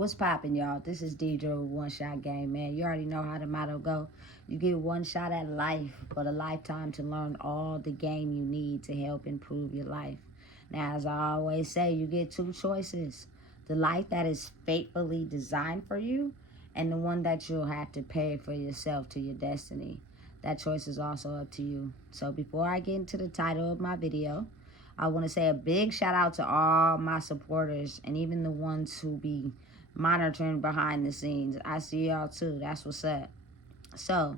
What's poppin', y'all? This is DJ with One Shot Game, man. You already know how the motto go. You get one shot at life, but a lifetime to learn all the game you need to help improve your life. Now, as I always say, you get two choices. The life that is fatefully designed for you, and the one that you'll have to pay for yourself to your destiny. That choice is also up to you. So before I get into the title of my video, I want to say a big shout out to all my supporters and even the ones who be monitoring behind the scenes. I see y'all too. That's what's up. So,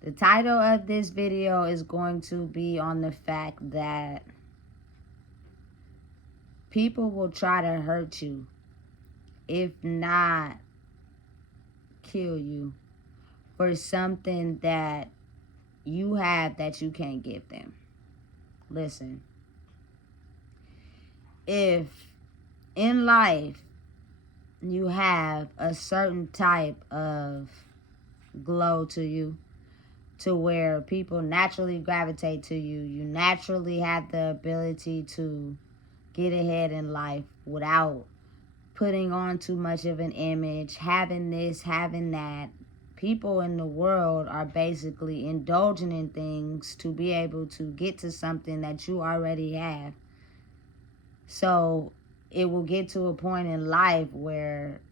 the title of this video is going to be on the fact that people will try to hurt you, if not kill you, for something that you have that you can't give them. Listen, if in life you have a certain type of glow to you, to where people naturally gravitate to you, you naturally have the ability to get ahead in life without putting on too much of an image, having this, having that. People in the world are basically indulging in things to be able to get to something that you already have. So it will get to a point in life where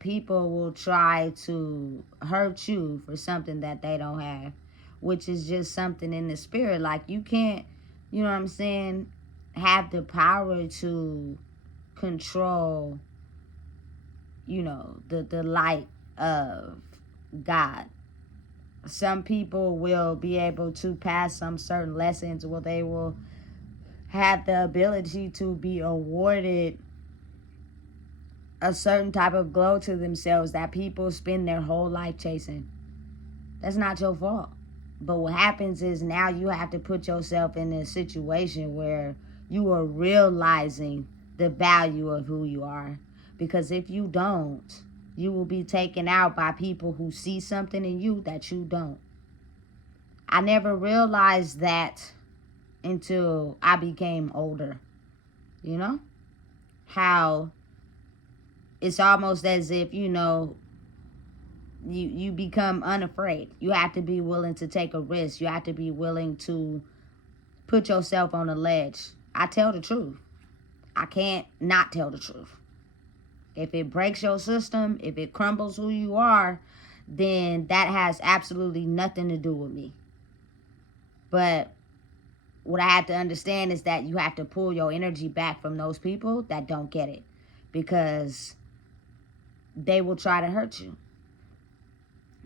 people will try to hurt you for something that they don't have, which is just something in the spirit. Like, you can't, you know what I'm saying, have the power to control, the light of God. Some people will be able to pass some certain lessons where they will have the ability to be awarded a certain type of glow to themselves that people spend their whole life chasing. That's not your fault. But what happens is now you have to put yourself in a situation where you are realizing the value of who you are. Because if you don't, you will be taken out by people who see something in you that you don't. I never realized that until I became older. How it's almost as if, you become unafraid. You have to be willing to take a risk. You have to be willing to put yourself on a ledge. I tell the truth. I can't not tell the truth. If it breaks your system, if it crumbles who you are, then that has absolutely nothing to do with me. But what I have to understand is that you have to pull your energy back from those people that don't get it, because they will try to hurt you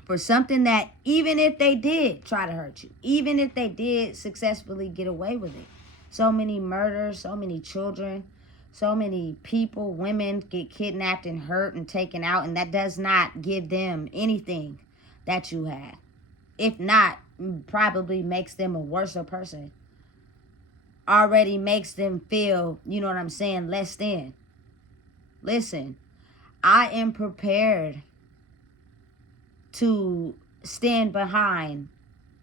for something that, even if they did try to hurt you, even if they did successfully get away with it, so many murders, so many children, so many people, women get kidnapped and hurt and taken out, and that does not give them anything that you had. If not, probably makes them a worse person. Already makes them feel, less than. Listen, I am prepared to stand behind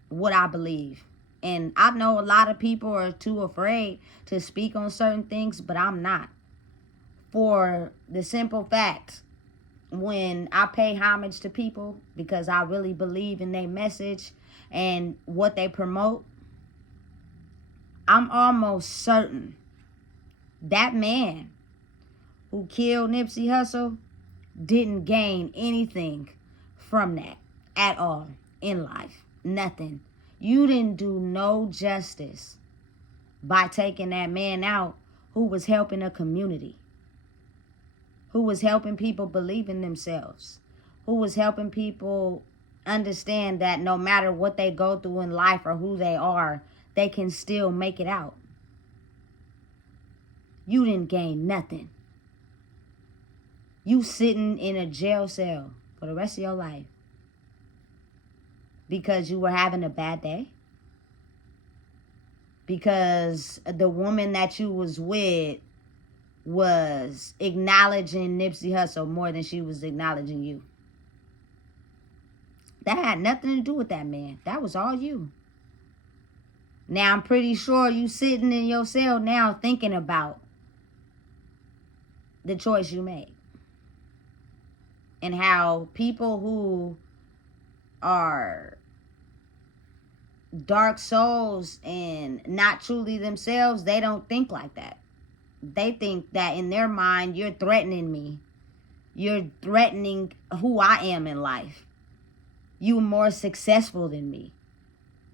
what I believe. And I know a lot of people are too afraid to speak on certain things, but I'm not. For the simple fact, when I pay homage to people because I really believe in their message and what they promote, I'm almost certain that man who killed Nipsey Hussle didn't gain anything from that at all in life. Nothing. You didn't do no justice by taking that man out who was helping a community, who was helping people believe in themselves, who was helping people understand that no matter what they go through in life or who they are, they can still make it out. You didn't gain nothing. You sitting in a jail cell for the rest of your life because you were having a bad day, because the woman that you was with was acknowledging Nipsey Hussle more than she was acknowledging you. That had nothing to do with that man. That was all you. Now, I'm pretty sure you sitting in your cell now thinking about the choice you made. and how people who are dark souls and not truly themselves, they don't think like that. They think that in their mind, you're threatening me. You're threatening who I am in life. You're more successful than me.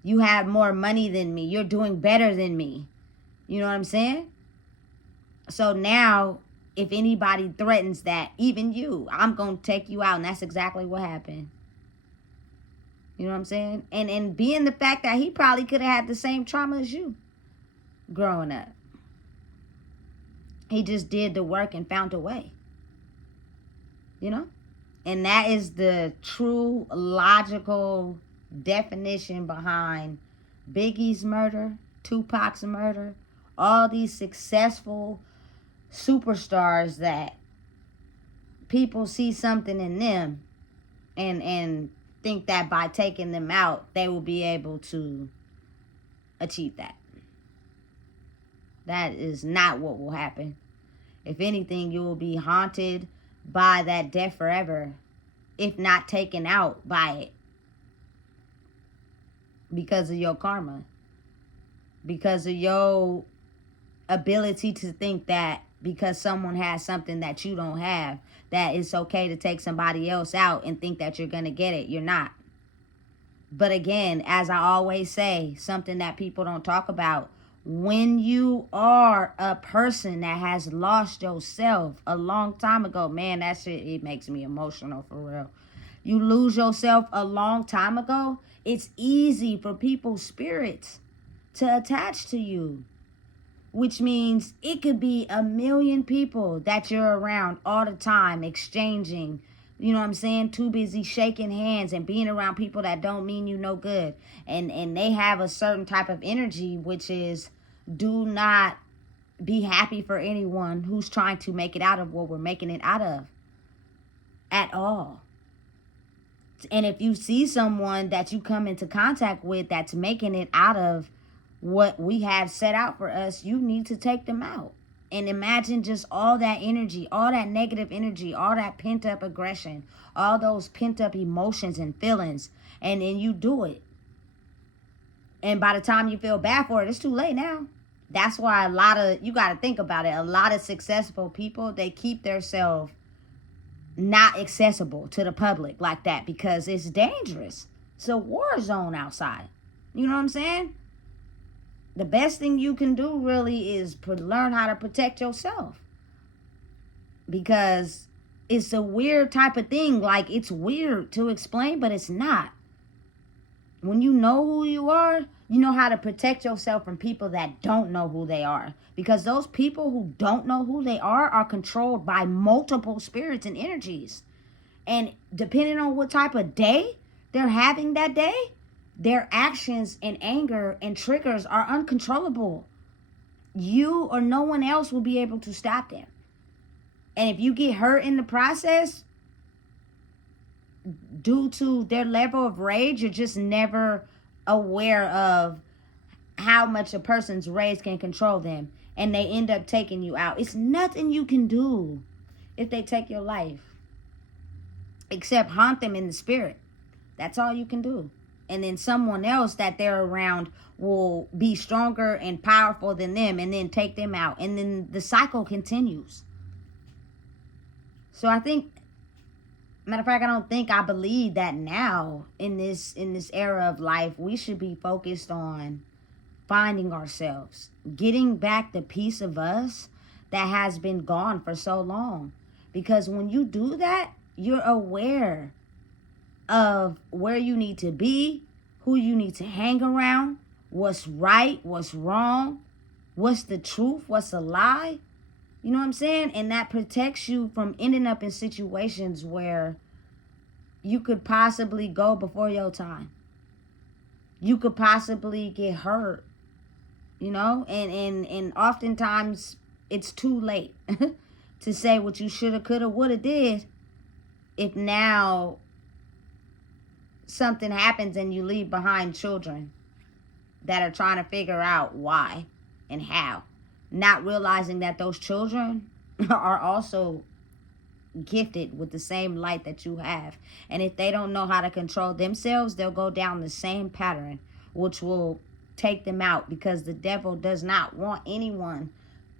You have more money than me. You're doing better than me. You know what I'm saying? So now, if anybody threatens that, even you, I'm going to take you out. And that's exactly what happened. You know what I'm saying? And being the fact that he probably could have had the same trauma as you growing up. He just did the work and found a way. You know? And that is the true logical definition behind Biggie's murder, Tupac's murder, all these successful superstars that people see something in them and think that by taking them out, they will be able to achieve that. That is not what will happen. If anything, you will be haunted by that death forever, if not taken out by it, because of your karma, because of your ability to think that because someone has something that you don't have, that it's okay to take somebody else out and think that you're going to get it. You're not. But again, as I always say, something that people don't talk about, when you are a person that has lost yourself a long time ago, man, that shit, it makes me emotional for real. You lose yourself a long time ago, it's easy for people's spirits to attach to you. Which means it could be 1,000,000 people that you're around all the time, exchanging, you know what I'm saying? Too busy shaking hands and being around people that don't mean you no good. And they have a certain type of energy, which is, do not be happy for anyone who's trying to make it out of what we're making it out of. At all. And if you see someone that you come into contact with that's making it out of what we have set out for us, you need to take them out. And imagine just all that energy, all that negative energy, all that pent up aggression, all those pent up emotions and feelings, and then you do it. And by the time you feel bad for it, it's too late now. That's why you got to think about it, a lot of successful people, they keep themselves not accessible to the public like that because it's dangerous. It's a war zone outside. You know what I'm saying? The best thing you can do really is learn how to protect yourself. Because it's a weird type of thing. Like, it's weird to explain, but it's not. When you know who you are, you know how to protect yourself from people that don't know who they are. Because those people who don't know who they are controlled by multiple spirits and energies. And depending on what type of day they're having that day, their actions and anger and triggers are uncontrollable. You or no one else will be able to stop them. And if you get hurt in the process, due to their level of rage, you're just never aware of how much a person's rage can control them. And they end up taking you out. It's nothing you can do if they take your life. Except haunt them in the spirit. That's all you can do. And then someone else that they're around will be stronger and powerful than them and then take them out. And then the cycle continues. So I think, matter of fact, I believe that now in this era of life, we should be focused on finding ourselves, getting back the piece of us that has been gone for so long. Because when you do that, you're aware of where you need to be, who you need to hang around, what's right, what's wrong, what's the truth, what's a lie. You know what I'm saying? And that protects you from ending up in situations where you could possibly go before your time. You could possibly get hurt, you know? And oftentimes it's too late to say what you shoulda, coulda, woulda did if now something happens and you leave behind children that are trying to figure out why and how, not realizing that those children are also gifted with the same light that you have. And if they don't know how to control themselves, they'll go down the same pattern, which will take them out, because the devil does not want anyone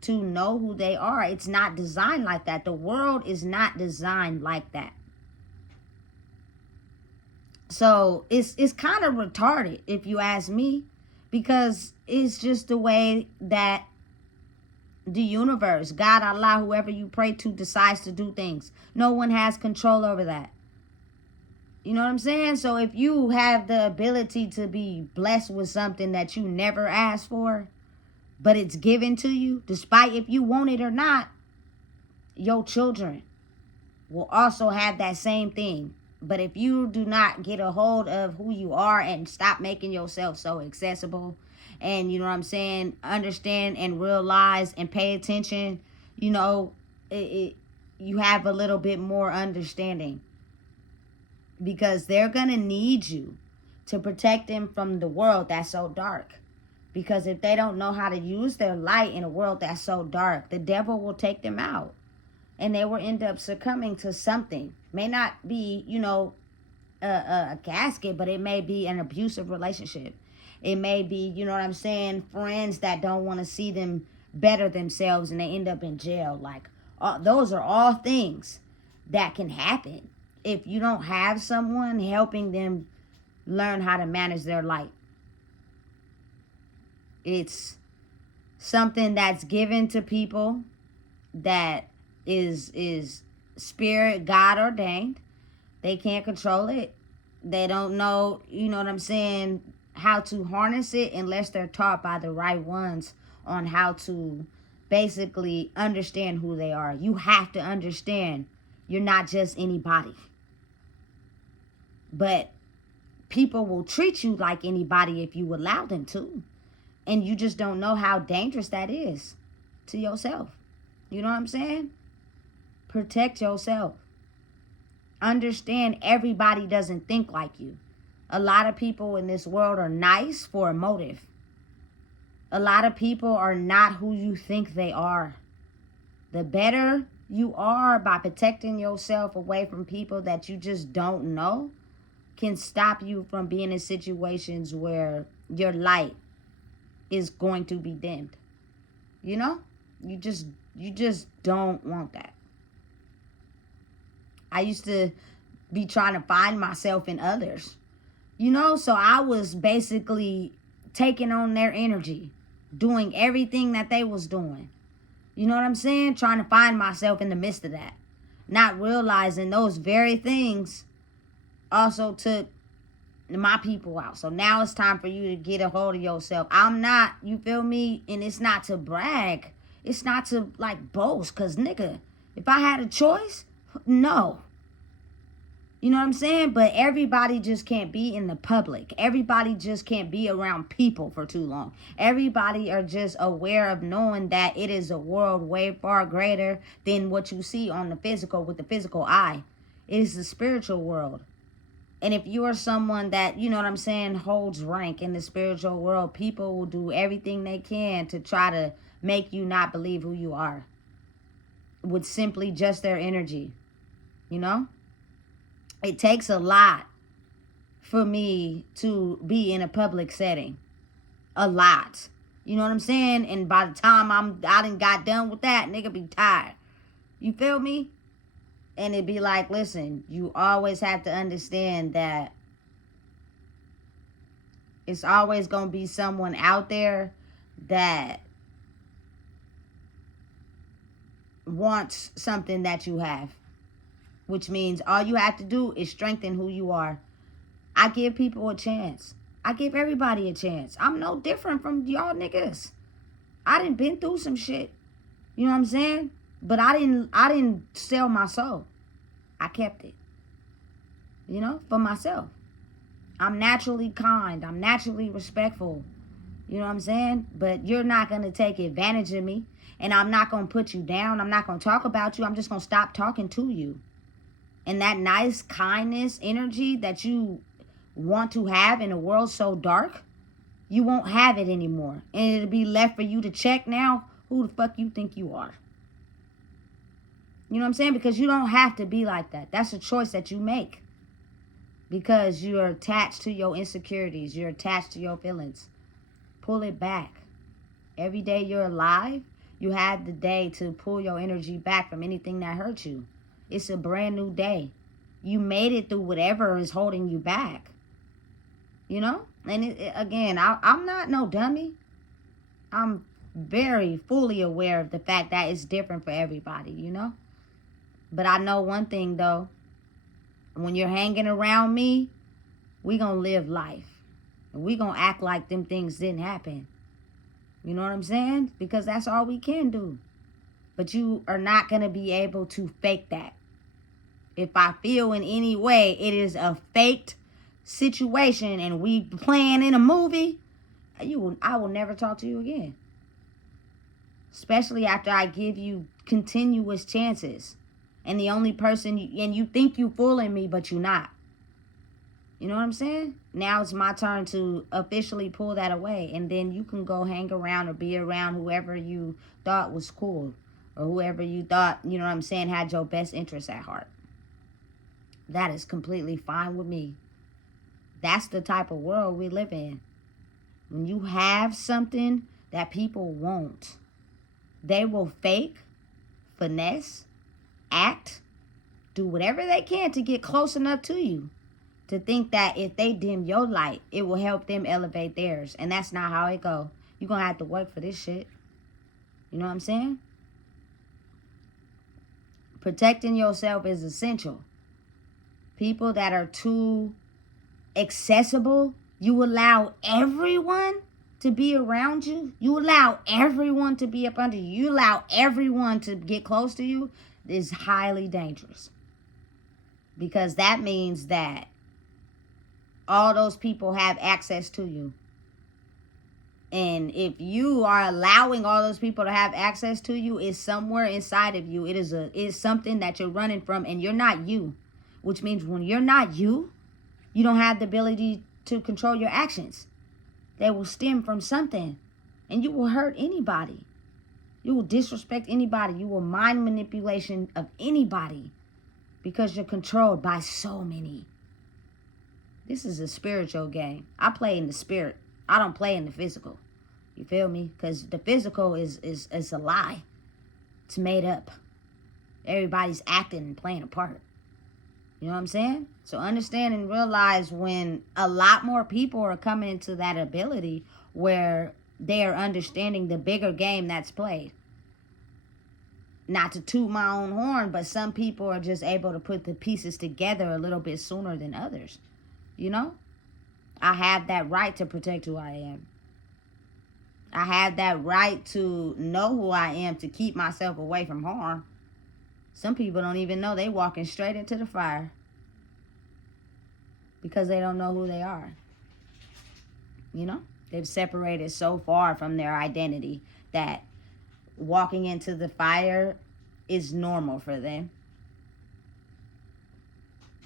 to know who they are. It's not designed like that. The world is not designed like that. So it's kind of retarded, if you ask me, because it's just the way that the universe, God, Allah, whoever you pray to, decides to do things. No one has control over that. You know what I'm saying? So if you have the ability to be blessed with something that you never asked for, but it's given to you, despite if you want it or not, your children will also have that same thing. But if you do not get a hold of who you are and stop making yourself so accessible, and, you know what I'm saying, understand and realize and pay attention, you know, you have a little bit more understanding. Because they're going to need you to protect them from the world that's so dark. Because if they don't know how to use their light in a world that's so dark, the devil will take them out. And they will end up succumbing to something. May not be, you know, a casket, but it may be an abusive relationship. It may be, you know what I'm saying, friends that don't want to see them better themselves and they end up in jail. Like, those are all things that can happen if you don't have someone helping them learn how to manage their light. It's something that's given to people that is spirit, God ordained. They can't control it. They don't know, you know what I'm saying, how to harness it unless they're taught by the right ones on how to basically understand who they are. You have to understand you're not just anybody. But people will treat you like anybody if you allow them to. And you just don't know how dangerous that is to yourself. You know what I'm saying? Protect yourself. Understand everybody doesn't think like you. A lot of people in this world are nice for a motive. A lot of people are not who you think they are. The better you are by protecting yourself away from people that you just don't know can stop you from being in situations where your light is going to be dimmed. You know? You just don't want that. I used to be trying to find myself in others. You know, so I was basically taking on their energy, doing everything that they was doing. You know what I'm saying? Trying to find myself in the midst of that. Not realizing those very things also took my people out. So now it's time for you to get a hold of yourself. I'm not, you feel me? And it's not to brag. It's not to like boast. Because nigga, if I had a choice, no. You know what I'm saying? But everybody just can't be in the public. Everybody just can't be around people for too long. Everybody are just aware of knowing that it is a world way far greater than what you see on the physical with the physical eye. It is the spiritual world. And if you are someone that, you know what I'm saying, holds rank in the spiritual world, people will do everything they can to try to make you not believe who you are. With simply just their energy. You know? It takes a lot for me to be in a public setting. A lot. You know what I'm saying? And by the time I done got done with that, nigga be tired. You feel me? And it'd be like, listen, you always have to understand that it's always going to be someone out there that wants something that you have. Which means all you have to do is strengthen who you are. I give people a chance. I give everybody a chance. I'm no different from y'all niggas. I done been through some shit. You know what I'm saying? But I didn't sell my soul. I kept it. You know, for myself. I'm naturally kind. I'm naturally respectful. You know what I'm saying? But you're not going to take advantage of me. And I'm not going to put you down. I'm not going to talk about you. I'm just going to stop talking to you. And that nice kindness energy that you want to have in a world so dark, you won't have it anymore. And it'll be left for you to check now who the fuck you think you are. You know what I'm saying? Because you don't have to be like that. That's a choice that you make. Because you're attached to your insecurities. You're attached to your feelings. Pull it back. Every day you're alive, you have the day to pull your energy back from anything that hurt you. It's a brand new day. You made it through whatever is holding you back. You know? And again, I'm not no dummy. I'm very fully aware of the fact that it's different for everybody, you know? But I know one thing, though. When you're hanging around me, we gonna live life. And we gonna act like them things didn't happen. You know what I'm saying? Because that's all we can do. But you are not gonna be able to fake that. If I feel in any way it is a faked situation and we playing in a movie, I will never talk to you again. Especially after I give you continuous chances. And the only person, and you think you fooling me, but you're not. You know what I'm saying? Now it's my turn to officially pull that away. And then you can go hang around or be around whoever you thought was cool. Or whoever you thought, you know what I'm saying, had your best interests at heart. That is completely fine with me. That's the type of world we live in. When you have something that people won't, they will fake, finesse, act, do whatever they can to get close enough to you. To think that if they dim your light, it will help them elevate theirs. And that's not how it go. You're going to have to work for this shit. You know what I'm saying? Protecting yourself is essential. People that are too accessible, you allow everyone to be around you. You allow everyone to be up under you. You allow everyone to get close to you. Is highly dangerous. Because that means that all those people have access to you. And if you are allowing all those people to have access to you, it's somewhere inside of you. It is something that you're running from, and you're not you. Which means when you're not you, you don't have the ability to control your actions. They will stem from something. And you will hurt anybody. You will disrespect anybody. You will mind manipulation of anybody. Because you're controlled by so many. This is a spiritual game. I play in the spirit. I don't play in the physical. You feel me? Because the physical is a lie. It's made up. Everybody's acting and playing a part. You know what I'm saying? So understand and realize when a lot more people are coming into that ability where they are understanding the bigger game that's played. Not to toot my own horn, but some people are just able to put the pieces together a little bit sooner than others. You know? I have that right to protect who I am. I have that right to know who I am, to keep myself away from harm. Some people don't even know they walking straight into the fire. Because they don't know who they are. You know? They've separated so far from their identity that walking into the fire is normal for them.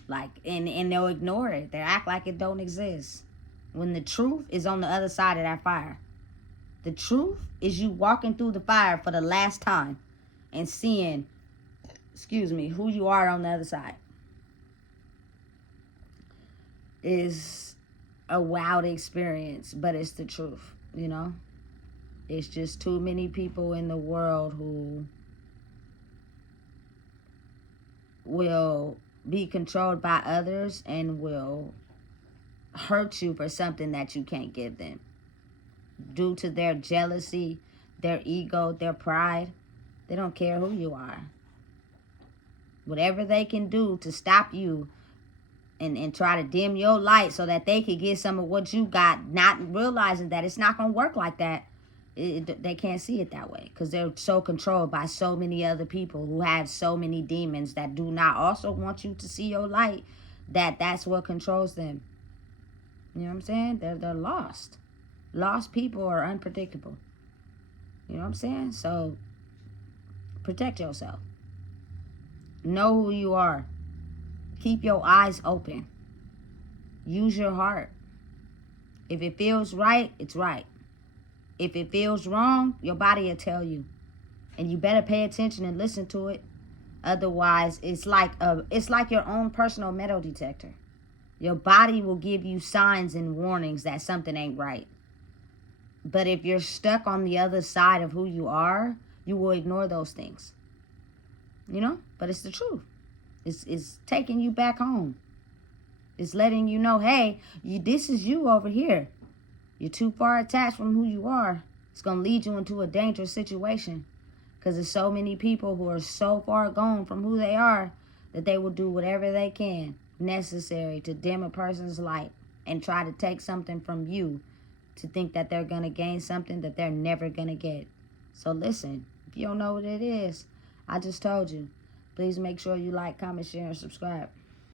Like, and they'll ignore it. They act like it don't exist. When the truth is on the other side of that fire. The truth is you walking through the fire for the last time and seeing, who you are on the other side. Is a wild experience, but it's the truth, you know? It's just too many people in the world who will be controlled by others and will hurt you for something that you can't give them. Due to their jealousy, their ego, their pride, they don't care who you are. Whatever they can do to stop you and try to dim your light so that they can get some of what you got, not realizing that it's not going to work like that. They can't see it that way because they're so controlled by so many other people who have so many demons that do not also want you to see your light, that's what controls them. You know what I'm saying? They're lost. Lost people are unpredictable. You know what I'm saying? So protect yourself. Know who you are. Keep your eyes open. Use your heart. If it feels right, it's right. If it feels wrong, your body will tell you. And you better pay attention and listen to it. Otherwise, it's like your own personal metal detector. Your body will give you signs and warnings that something ain't right. But if you're stuck on the other side of who you are, you will ignore those things. You know? But it's the truth. It's taking you back home. It's letting you know, hey, this is you over here. You're too far attached from who you are. It's going to lead you into a dangerous situation. Because there's so many people who are so far gone from who they are that they will do whatever they can necessary to dim a person's light and try to take something from you to think that they're going to gain something that they're never going to get. So listen, if you don't know what it is, I just told you. Please make sure you like, comment, share, and subscribe.